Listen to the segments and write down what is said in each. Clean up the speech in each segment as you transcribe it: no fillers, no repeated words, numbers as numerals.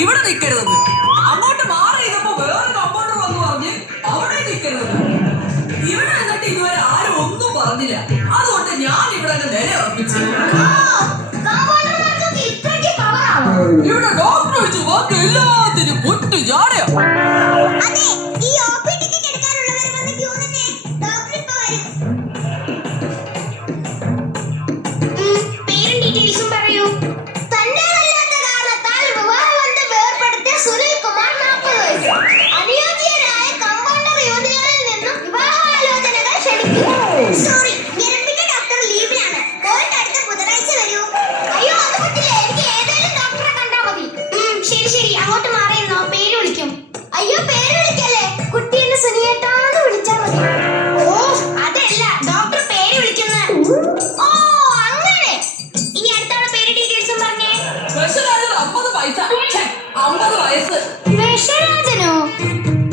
ഇവിടെ നിൽക്കരുതെന്ന്. അങ്ങോട്ട് മാറി ചെയ്തപ്പോ വേറെ കമ്പൗണ്ടർ വന്ന് പറഞ്ഞ് അവിടെ നിൽക്കരുത്. ഇവിടെ എന്നിട്ട് ഇതുവരെ ആരും ഒന്നും പറഞ്ഞില്ല. അതുകൊണ്ട് ഞാൻ ഇവിടെ നിലയുറപ്പിച്ചു. ഇവിടെ ഡോക്ടർ വെച്ച് ബാക്കി എല്ലാത്തിനും പൊട്ടു ചാടയാ.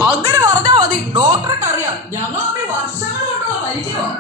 അങ്ങനെ പറഞ്ഞാ മതി. ഡോക്ടർക്ക് അറിയാം ഞങ്ങൾ തമ്മിൽ വർഷങ്ങൾ കൊണ്ടുള്ള പരിചയമാണ്.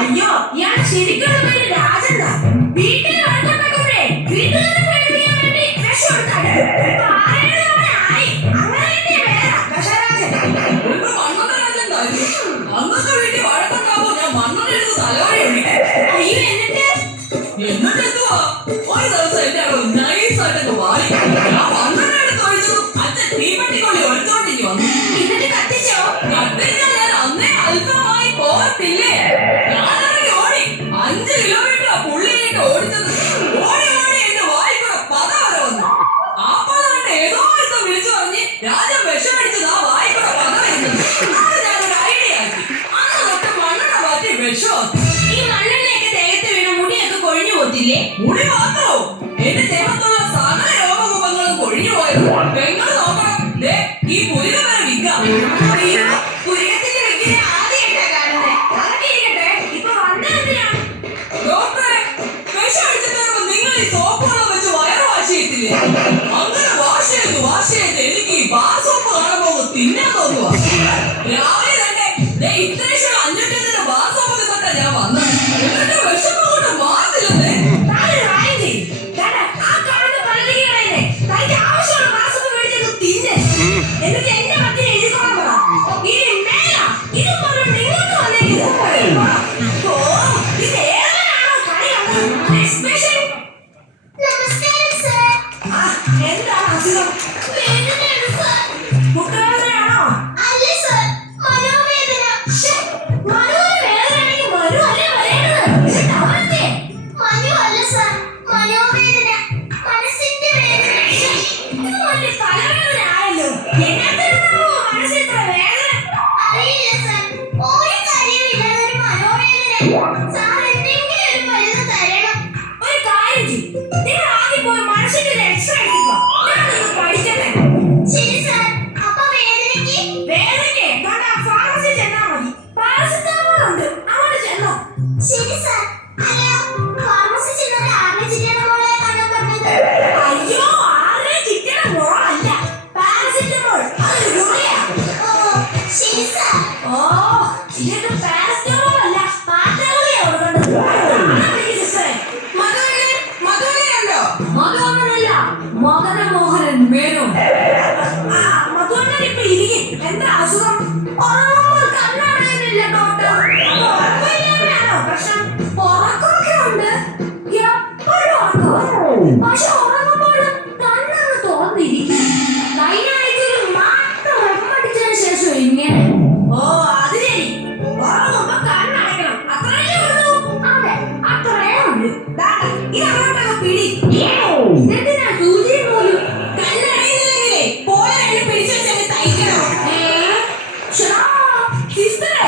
അയ്യോ ഇയാൾ ശരിക്കും രാജൻ വീട്ടിൽ എന്നിട്ടെന്തുവാ ഒരു ദിവസം എന്റെ നൈസായിട്ടൊക്കെ വാടി ഞാൻ മണ്ണെടുത്ത് ഒഴിച്ചതും അച്ഛൻ തീപ്പെട്ടിക്കൊള്ളി ഒഴിച്ചോണ്ടിരി വന്നു. എന്നിട്ട് കത്തിച്ചോ? കത്തിച്ചാൽ ഞാൻ അന്നേ അല്പമായി പോകത്തില്ലേ. ഞാനറിഞ്ഞ് ഓടി 5 കിലോമീറ്റർ പുള്ളിയിട്ട് ഓടിച്ചത്. ഓടി ഓടി എന്റെ വായിക്കൂടെ പത വരെ വന്നു. അപ്പോൾ തന്നെ ഏതോ ഒരുത്തം വിളിച്ചു പറഞ്ഞ് രാജൻ വിഷമടിച്ചത് ആ വായിക്കൂടെ പത വരുന്നത്. അത് ഞാനൊരു ഐഡിയ ആക്കി. അന്ന് തൊട്ട് മണ്ണെണ്ണ മാറ്റി വിഷമാക്കി. ഈ മണ്ണെണ്ണയൊക്കെ ദേഹത്ത് വീണ മുടിയൊക്കെ കൊഴിഞ്ഞു പോത്തില്ലേ? മുടി മാത്രോ എന്റെ ദേഹത്തുള്ള സകല രോഗകുപങ്ങളും കൊഴിഞ്ഞു പോയത്. പെങ്ങൾ നോക്കണം, ഈ പുരിക വരെ വിൽക്കാം. പുരികത്തിന്റെ വിൽക്കിനെ ആദ്യമായിട്ടാ കാണുന്നത്. അതൊക്കെ ഇപ്പൊ വന്നെന്തിനാ? ഡോക്ടറെ, വിഷം അടിച്ചിട്ട് നിങ്ങൾ ഈ സോപ്പ് വെള്ളം വെച്ച് വയറ് വാഷ് ചെയ്തില്ലേ? അങ്ങനെ വാഷ് ചെയ്ത് എനിക്ക് ഈ ബാർ സോപ്പ് കാണുമ്പോ തിന്നാൻ തോന്നുക. രാവിലെ തന്നെ ഇത്രയും 500 ബാർ സോപ്പ് തിന്നിട്ടാ ഞാൻ വന്നത്. എന്നിട്ട് വിഷം കൊണ്ട് മാറില്ലേ? എന്നിട്ട് എന്റെ മറ്റിന് എഴുതിക്കോളാൻ പറ. ഇനി മേല ഇതുപോലെ നിങ്ങൾക്ക് വന്നേക്കുന്നത്. ഓ, ഇത് ഏവനാണോ കളി കണ്ടത്? എക്സ്പ്രഷൻ. നമസ്കാരം സർ. എന്താണ് അസുഖം? വേദനയാണ് സർ. മുട്ടുവേദനയാണോ? അല്ല സർ, മനോവേദന. മനോവേദനയാണെങ്കിൽ മനു അല്ലേ വരേണ്ടത്. പക്ഷെ ഉറങ്ങുമ്പോഴും കണ്ണാണ് തുറന്നിരിക്കും. കഴിഞ്ഞ ആഴ്ചയിൽ മാത്രം ഉറക്കമടിച്ചതിന് ശേഷം ഇങ്ങനെ. ഓ അത് ശരി, ഉറങ്ങുമ്പോ കണ്ണടയ്ക്കണം, അത്രയല്ലേ ഉള്ളൂ. അതെ, അത്രേ ഉള്ളൂ. ഇത് അങ്ങോട്ടൊക്കെ പിടി. ഇതെന്തിനാ സൂചി പോലും? കണ്ണടയുന്നില്ലെങ്കിലേ പോയ പിടിച്ചു വെച്ചങ്ങ് തയ്ക്കണം. ശ്ശടാ, സിസ്റ്ററെ